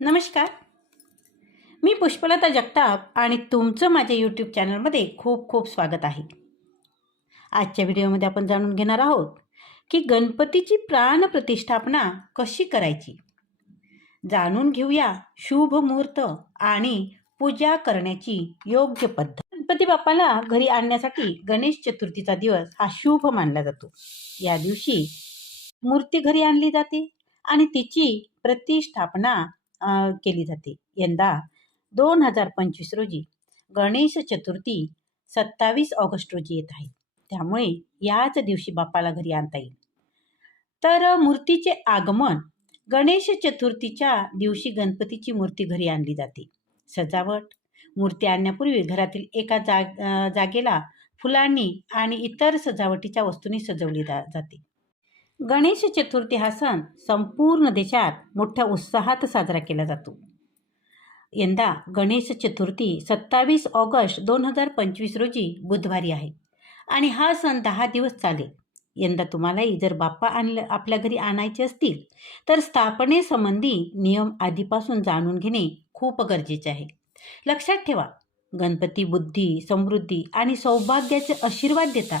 नमस्कार. मी पुष्पलता जगताप आणि तुमचं माझ्या यूट्यूब चॅनलमध्ये खूप खूप स्वागत आहे. आजच्या व्हिडिओमध्ये आपण जाणून घेणार आहोत की गणपतीची प्राणप्रतिष्ठापना कशी करायची? जाणून घेऊया शुभ मुहूर्त आणि पूजा करण्याची योग्य पद्धत. गणपती बाप्पाला घरी आणण्यासाठी गणेश चतुर्थीचा दिवस हा शुभ मानला जातो. या दिवशी मूर्ती घरी आणली जाते आणि तिची प्रतिष्ठापना केली जाते. यंदा दोन हजार पंचवीस रोजी गणेश चतुर्थी सत्तावीस ऑगस्ट रोजी येत आहे. त्यामुळे याच दिवशी बाप्पाला घरी आणता येईल. तर मूर्तीचे आगमन गणेश चतुर्थीच्या दिवशी गणपतीची मूर्ती घरी आणली जाते. सजावट मूर्ती आणण्यापूर्वी घरातील एका जाग जागेला फुलांनी आणि इतर सजावटीच्या वस्तूंनी सजवली जा जाते. गणेश चतुर्थी हा सण संपूर्ण देशात मोठ्या उत्साहात साजरा केला जातो. यंदा गणेश चतुर्थी सत्तावीस ऑगस्ट दोन हजार पंचवीस रोजी बुधवारी आहे आणि हा सण दहा दिवस चालेल. यंदा तुम्हालाही जर बाप्पा आणलं आपल्या घरी आणायचे असतील तर स्थापनेसंबंधी नियम आधीपासून जाणून घेणे खूप गरजेचे आहे. लक्षात ठेवा गणपती बुद्धी समृद्धी आणि सौभाग्याचे आशीर्वाद देतात.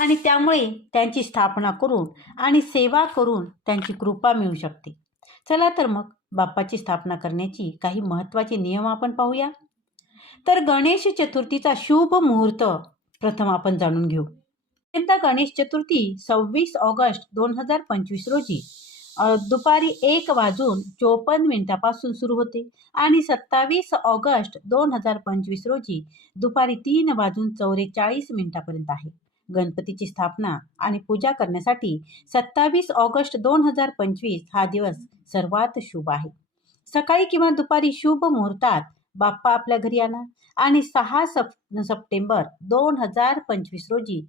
आणि त्यामुळे त्यांची स्थापना करून आणि सेवा करून त्यांची कृपा मिळू शकते. चला तर मग बाप्पाची स्थापना करण्याची काही महत्त्वाचे नियम आपण पाहूया. तर गणेश चतुर्थीचा शुभ मुहूर्त प्रथम आपण जाणून घेऊ. यंदा गणेश चतुर्थी सव्वीस ऑगस्ट दोन हजार पंचवीस रोजी दुपारी एक वाजून चोपन्न मिनिटापासून सुरू होते आणि सत्तावीस ऑगस्ट दोन हजार पंचवीस रोजी दुपारी तीन वाजून चौवेचाळीस मिनिटापर्यंत आहे. गणपतीची स्थापना आणि पूजा करण्यासाठी सत्तावीस ऑगस्ट दोन हजार पंचवीस हा दिवस सर्वात शुभ आहे. सकाळी किंवा दुपारी शुभ मुहूर्तात बाप्पा आपल्या घरी आणा आणि सहा सप सप्टेंबर दोन हजार पंचवीस रोजी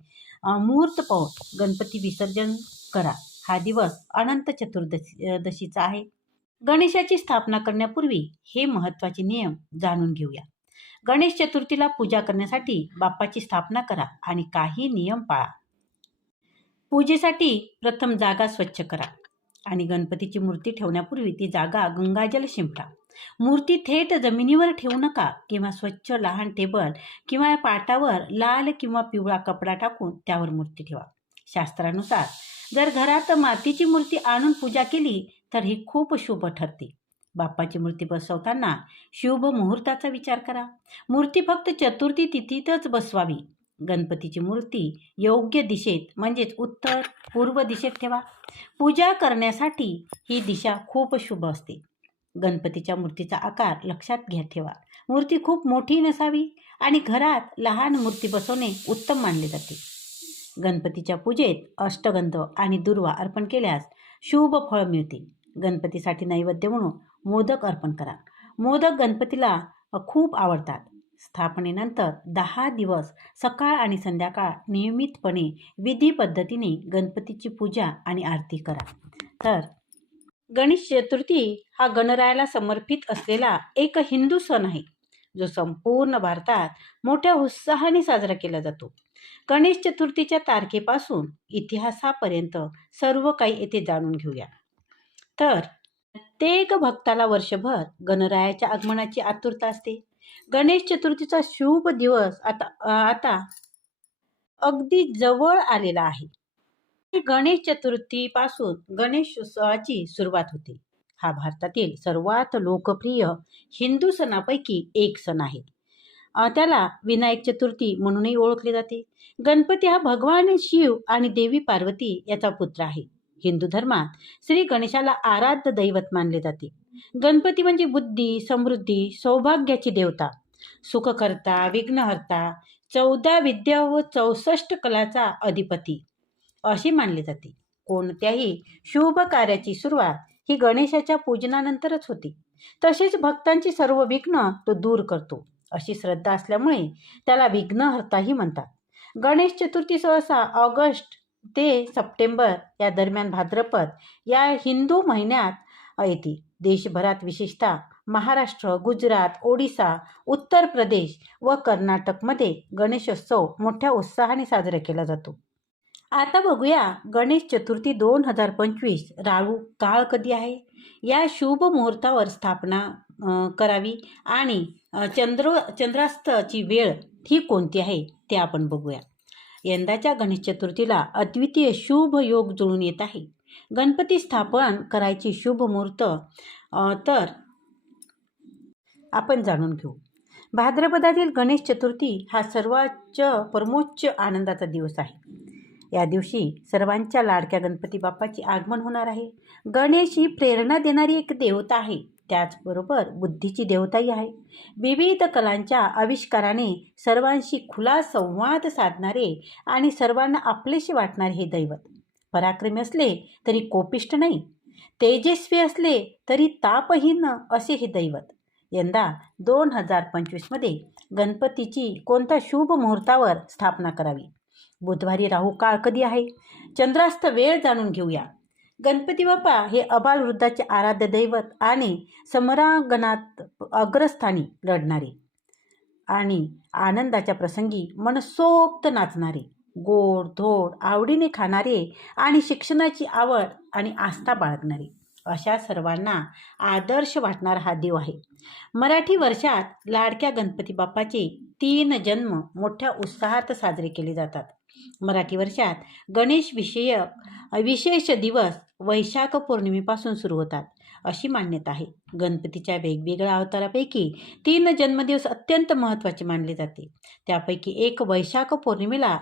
मुहूर्त पाहून गणपती विसर्जन करा. हा दिवस अनंत चतुर्दशी दशीचा आहे. गणेशाची स्थापना करण्यापूर्वी हे महत्त्वाचे नियम जाणून घेऊया. गणेश चतुर्थीला पूजा करण्यासाठी बाप्पाची स्थापना करा आणि काही नियम पाळा. पूजेसाठी प्रथम जागा स्वच्छ करा आणि गणपतीची मूर्ती ठेवण्यापूर्वी ती जागा गंगाजल शिंपडा. मूर्ती थेट जमिनीवर ठेवू नका किंवा स्वच्छ लहान टेबल किंवा पाटावर लाल किंवा पिवळा कपडा टाकून त्यावर मूर्ती ठेवा. शास्त्रानुसार जर घरात मातीची मूर्ती आणून पूजा केली तर ही खूप शुभ ठरते. बाप्पाची मूर्ती बसवताना शुभ मुहूर्ताचा विचार करा. मूर्ती फक्त चतुर्थी तिथीतच बसवावी. गणपतीची मूर्ती योग्य दिशेत म्हणजेच उत्तर पूर्व दिशेत ठेवा. पूजा करण्यासाठी ही दिशा खूप शुभ असते. गणपतीच्या मूर्तीचा आकार लक्षात घ्या ठेवा. मूर्ती खूप मोठी नसावी आणि घरात लहान मूर्ती बसवणे उत्तम मानले जाते. गणपतीच्या पूजेत अष्टगंध आणि दुर्वा अर्पण केल्यास शुभ फळ मिळते. गणपतीसाठी नैवेद्य म्हणून मोदक अर्पण करा. मोदक गणपतीला खूप आवडतात. स्थापनेनंतर दहा दिवस सकाळ आणि संध्याकाळ नियमितपणे विधी पद्धतीने गणपतीची पूजा आणि आरती करा. तर गणेश चतुर्थी हा गणरायाला समर्पित असलेला एक हिंदू सण आहे जो संपूर्ण भारतात मोठ्या उत्साहाने साजरा केला जातो. गणेश चतुर्थीच्या तारखेपासून इतिहासापर्यंत सर्व काही येथे जाणून घेऊया. तर प्रत्येक भक्ताला वर्षभर गणरायाच्या आगमनाची आतुरता असते. गणेश चतुर्थीचा शुभ दिवस आता आता अगदी जवळ आलेला आहे. गणेश चतुर्थीपासून गणेशोत्सवाची सुरुवात होते. हा भारतातील सर्वात लोकप्रिय हिंदू सणापैकी एक सण आहे. त्याला विनायक चतुर्थी म्हणूनही ओळखले जाते. गणपती हा भगवान शिव आणि देवी पार्वती याचा पुत्र आहे. हिंदू धर्मात श्री गणेशाला आराध्य दैवत मानले जाते. गणपती म्हणजे बुद्धी समृद्धी सौभाग्याची देवता. सुखकर्ता विघ्नहर्ता चौदा विद्या व चौसष्ट कलाचा अधिपती अशी मानली जाते. कोणत्याही शुभ कार्याची सुरुवात ही गणेशाच्या पूजनानंतरच होते. तसेच भक्तांची सर्व विघ्न तो दूर करतो अशी श्रद्धा असल्यामुळे त्याला विघ्नहर्ताही म्हणतात. गणेश चतुर्थी सहसा ऑगस्ट ते सप्टेंबर या दरम्यान भाद्रपद या हिंदू महिन्यात येते. देशभरात विशेषतः महाराष्ट्र गुजरात ओडिसा उत्तर प्रदेश व कर्नाटकमध्ये गणेशोत्सव मोठ्या उत्साहाने साजरा केला जातो. आता बघूया गणेश चतुर्थी दोन हजार पंचवीस राहू काळ कधी आहे? या शुभ मुहूर्तावर स्थापना करावी आणि चंद्र चंद्रास्ताची वेळ ही कोणती आहे ते आपण बघूया. यंदाच्या गणेश चतुर्थीला अद्वितीय शुभ योग जुळून येत आहे. गणपती स्थापन करायची शुभ मुहूर्त तर आपण जाणून घेऊ. भाद्रपदातील गणेश चतुर्थी हा सर्वांच परमोच्च आनंदाचा दिवस आहे. या दिवशी सर्वांच्या लाडक्या गणपती बाप्पाचे आगमन होणार आहे. गणेश ही प्रेरणा देणारी एक देवता आहे. त्याचबरोबर बुद्धीची देवताही आहे. विविध कलांच्या आविष्काराने सर्वांशी खुला संवाद साधणारे आणि सर्वांना आपलेसे वाटणारे हे दैवत. पराक्रमी असले तरी कोपिष्ट नाही. तेजस्वी असले तरी तापहीन असे हे दैवत. यंदा दोन हजार पंचवीसमध्ये गणपतीची कोणत्या शुभ मुहूर्तावर स्थापना करावी? बुधवारी राहू काळ कधी आहे? चंद्रास्त वेळ जाणून घेऊया. गणपती बाप्पा हे अबाल वृद्धाचे आराध्य दैवत आणि समरांगणात अग्रस्थानी लढणारे आणि आनंदाच्या प्रसंगी मनसोक्त नाचणारे गोड धोड आवडीने खाणारे आणि शिक्षणाची आवड आणि आस्था बाळगणारे. अशा सर्वांना आदर्श वाटणारा हा देव आहे. मराठी वर्षात लाडक्या गणपती बाप्पाचे तीन जन्म मोठ्या उत्साहात साजरे केले जातात. मराठी वर्षात गणेश विषयक विशेष दिवस वैशाख पौर्णिमेपासून सुरू होतात अशी मान्यता आहे. गणपतीच्या वेगवेगळ्या अवतारापैकी तीन जन्मदिवस अत्यंत महत्त्वाचे मानले जाते. त्यापैकी एक वैशाख पौर्णिमेला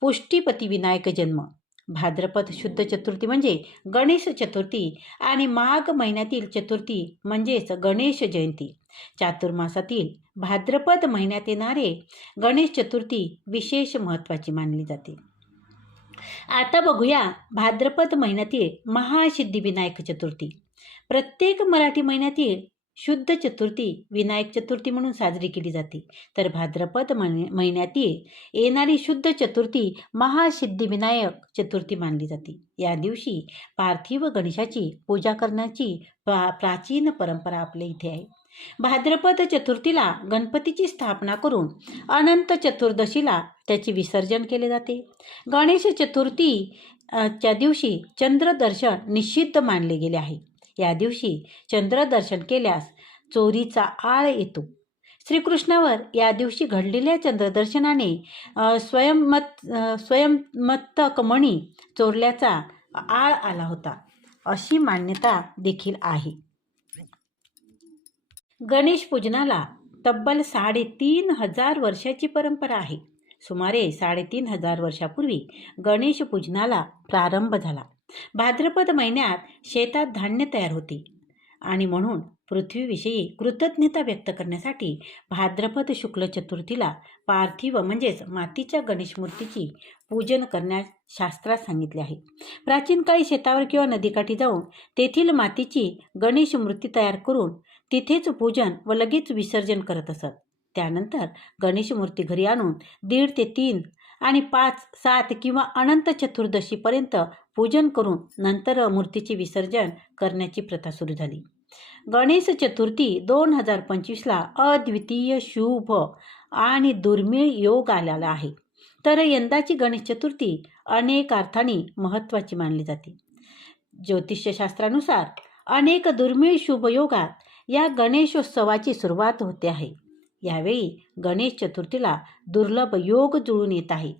पुष्टीपती विनायक जन्म भाद्रपद शुद्ध चतुर्थी म्हणजे गणेश चतुर्थी आणि माघ महिन्यातील चतुर्थी म्हणजेच गणेश जयंती. चातुर्मासातील भाद्रपद महिन्यात येणारे गणेश चतुर्थी विशेष महत्त्वाची मानली जाते. आता बघूया भाद्रपद महिन्यातील महासिद्धिविनायक चतुर्थी. प्रत्येक मराठी महिन्यातील शुद्ध चतुर्थी विनायक चतुर्थी म्हणून साजरी केली जाते. तर भाद्रपद महिने महिन्यातील येणारी शुद्ध चतुर्थी महासिद्धिविनायक चतुर्थी मानली जाते. या दिवशी पार्थिव गणेशाची पूजा करण्याची प्रा प्राचीन परंपरा आपल्या इथे आहे. भाद्रपद चतुर्थीला गणपतीची स्थापना करून अनंत चतुर्दशीला त्याचे विसर्जन केले जाते. गणेश चतुर्थी च्या दिवशी चंद्रदर्शन निषिद्ध मानले गेले आहे. या दिवशी चंद्रदर्शन केल्यास चोरीचा आळ येतो. श्रीकृष्णावर या दिवशी घडलेल्या चंद्रदर्शनाने स्वयंमत स्वयंमत्त कमणी चोरल्याचा आळ आला होता. अशी मान्यता देखील आहे. गणेश पूजनाला तब्बल साडेतीन हजार वर्षाची परंपरा आहे. सुमारे साडेतीन हजार वर्षापूर्वी गणेश पूजनाला प्रारंभ झाला. भाद्रपद महिन्यात शेतात धान्य तयार होते. आणि म्हणून पृथ्वीविषयी कृतज्ञता व्यक्त करण्यासाठी भाद्रपद शुक्ल चतुर्थीला पार्थिव म्हणजेच मातीच्या गणेश मूर्तीची पूजन करण्यास शास्त्रात सांगितले आहे. प्राचीन काळी शेतावर किंवा नदीकाठी जाऊन तेथील मातीची गणेश मूर्ती तयार करून तिथेच पूजन व लगेच विसर्जन करत असत. त्यानंतर गणेश मूर्ती घरी आणून दीड ते तीन आणि पाच सात किंवा अनंत चतुर्दशीपर्यंत पूजन करून नंतर मूर्तीचे विसर्जन करण्याची प्रथा सुरू झाली. गणेश चतुर्थी दोन हजार पंचवीसला अद्वितीय शुभ आणि दुर्मिळ योग आलेला आहे. तर यंदाची गणेश चतुर्थी अनेक अर्थाने महत्त्वाची मानली जाते. ज्योतिषशास्त्रानुसार अनेक दुर्मिळ शुभयोगात या गणेशोत्सवाची सुरुवात होते आहे. यावेळी गणेश चतुर्थीला दुर्लभ योग जुळून येत आहे.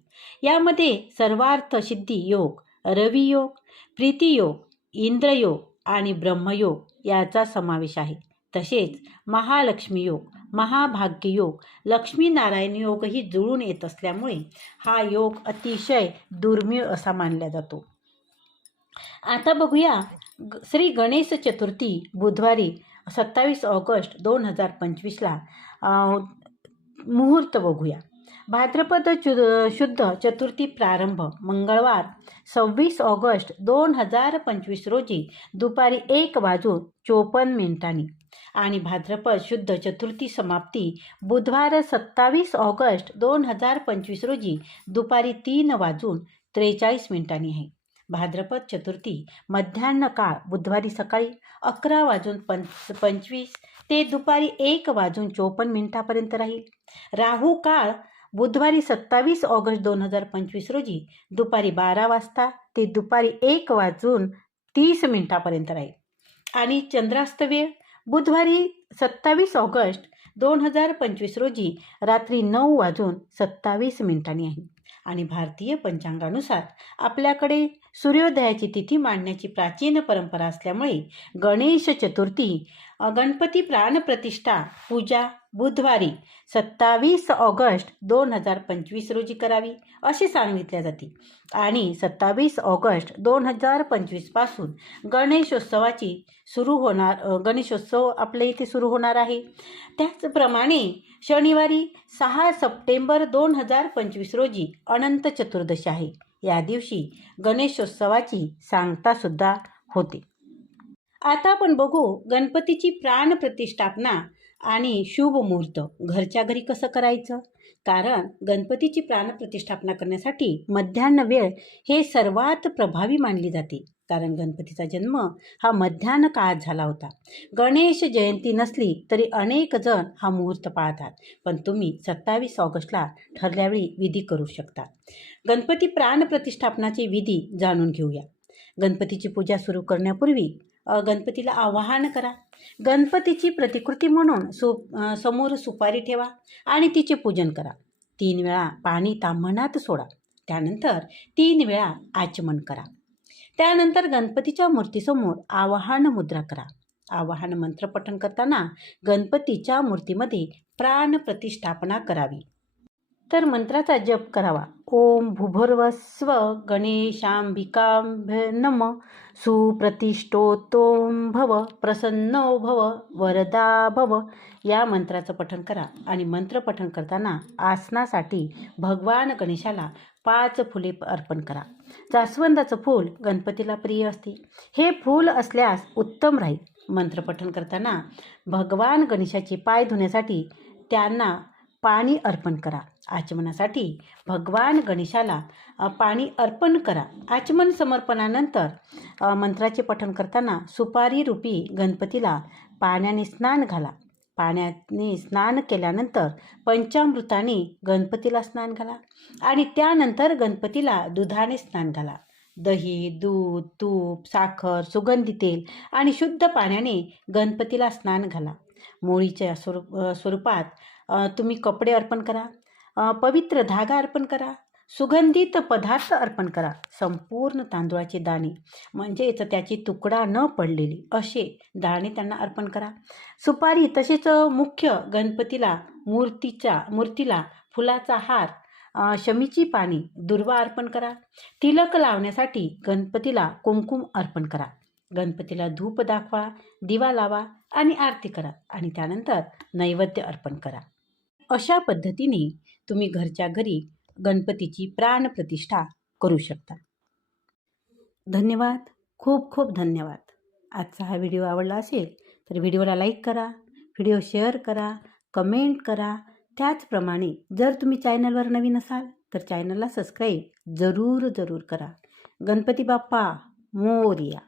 यामध्ये सर्वार्थ सिद्धी योग रवियोग प्रीतियोग इंद्रयोग आणि ब्रह्मयोग याचा समावेश आहे. तसेच महालक्ष्मी योग महाभाग्य योग लक्ष्मीनारायण योगही जुळून येत असल्यामुळे हा योग अतिशय दुर्मिळ असा मानला जातो. आता बघूया ग- श्री गणेश चतुर्थी बुधवारी सत्तावीस ऑगस्ट दोन हजार पंचवीसला मुहूर्त बघूया. भाद्रपद चु शुद्ध चतुर्थी प्रारंभ मंगळवार सव्वीस ऑगस्ट दोन हजार पंचवीस रोजी दुपारी एक वाजून चोपन्न मिनिटांनी. आणि भाद्रपद शुद्ध चतुर्थी समाप्ती बुधवार सत्तावीस ऑगस्ट दोन हजार पंचवीस रोजी दुपारी तीन वाजून त्रेचाळीस मिनिटांनी आहे. भाद्रपद चतुर्थी मध्यान्ह काळ बुधवारी सकाळी अकरा वाजून पंच पंचवीस ते दुपारी एक वाजून चोपन्न मिनिटापर्यंत राहील. राहू काळ बुधवारी सत्तावीस ऑगस्ट दोन हजार पंचवीस रोजी दुपारी बारा वाजता ते दुपारी एक वाजून तीस मिनिटापर्यंत राहील. आणि चंद्रास्त वेळ? बुधवारी सत्तावीस ऑगस्ट दोन हजार पंचवीस रोजी रात्री नऊ वाजून सत्तावीस मिनिटांनी आहे. आणि भारतीय पंचांगानुसार आपल्याकडे सूर्योदयाची तिथी मांडण्याची प्राचीन परंपरा असल्यामुळे गणेश चतुर्थी गणपती प्राणप्रतिष्ठा पूजा बुधवारी सत्तावीस ऑगस्ट दोन हजार पंचवीस रोजी करावी असे सांगितले जाते. आणि सत्तावीस ऑगस्ट दोन हजार पंचवीसपासून गणेशोत्सवाची सुरू होणार गणेशोत्सव आपल्या इथे सुरू होणार आहे. त्याचप्रमाणे शनिवारी सहा सप्टेंबर दोन हजार पंचवीस रोजी अनंत चतुर्दशी आहे. या दिवशी गणेशोत्सवाची सांगतासुद्धा होते. आता आपण बघू गणपतीची प्राणप्रतिष्ठापना आणि शुभ मुहूर्त. घरच्या घरी कसं करायचं? कारण गणपतीची प्राणप्रतिष्ठापना करण्यासाठी मध्यान्ह वेळ हे सर्वात प्रभावी मानली जाते. कारण गणपतीचा जन्म हा मध्यान्ह काळात झाला होता. गणेश जयंती नसली तरी अनेक जण हा मुहूर्त पाळतात पण तुम्ही सत्तावीस ऑगस्टला ठरल्यावेळी विधी करू शकता. गणपती प्राणप्रतिष्ठापनाची विधी जाणून घेऊया. गणपतीची पूजा सुरू करण्यापूर्वी गणपतीला आवाहन करा. गणपतीची प्रतिकृती म्हणून सु समोर सुपारी ठेवा आणि तिचे पूजन करा. तीन वेळा पाणी ताम्हणात सोडा. त्यानंतर तीन वेळा आचमन करा. त्यानंतर गणपतीच्या मूर्तीसमोर आवाहन मुद्रा करा. आवाहन मंत्र पठण करताना गणपतीच्या मूर्तीमध्ये प्राण प्रतिष्ठापना करावी. तर मंत्राचा जप करावा. ओम भूभुर्वस्व गणेशांबिकांभ नम सुप्रतिष्ठोतोम भव प्रसन्नो भव वरदा भव. या मंत्राचं पठण करा आणि मंत्र पठण करताना आसनासाठी भगवान गणेशाला पाच फुले अर्पण करा. जास्वंदाचं फूल गणपतीला प्रिय असते. हे फूल असल्यास उत्तम राहील. मंत्र पठन करताना भगवान गणेशाचे पाय धुण्यासाठी त्यांना पाणी अर्पण करा. आचमनासाठी भगवान गणेशाला पाणी अर्पण करा. आचमन समर्पणानंतर मंत्राचे पठण करताना सुपारी रूपी गणपतीला पाण्याने स्नान घाला. पाण्याने स्नान केल्यानंतर पंचामृताने गणपतीला स्नान घाला आणि त्यानंतर गणपतीला दुधाने स्नान घाला. दही दूध तूप साखर सुगंधी तेल आणि शुद्ध पाण्याने गणपतीला स्नान घाला. मोळीच्या स्वरूप स्वरूपात तुम्ही कपडे अर्पण करा. पवित्र धागा अर्पण करा. सुगंधित पदार्थ अर्पण करा. संपूर्ण तांदूळाचे दाणे म्हणजेच त्याची तुकडा न पडलेली असे दाणे त्यांना अर्पण करा. सुपारी तसेच मुख्य गणपतीला मूर्तीच्या मूर्तीला फुलाचा हार शमीची पाणी दुर्वा अर्पण करा. तिलक लावण्यासाठी गणपतीला कुंकुम अर्पण करा. गणपतीला धूप दाखवा दिवा लावा आणि आरती करा आणि त्यानंतर नैवेद्य अर्पण करा. अशा पद्धतीने तुम्ही घरच्या घरी गणपतीची प्राणप्रतिष्ठा करू शकता. धन्यवाद. खूप खूप धन्यवाद. आजचा हा व्हिडिओ आवडला असेल तर व्हिडिओला लाईक करा व्हिडिओ शेअर करा कमेंट करा. त्याचप्रमाणे जर तुम्ही चॅनलवर नवीन असाल तर चॅनलला सबस्क्राईब जरूर जरूर करा. गणपती बाप्पा मोरिया.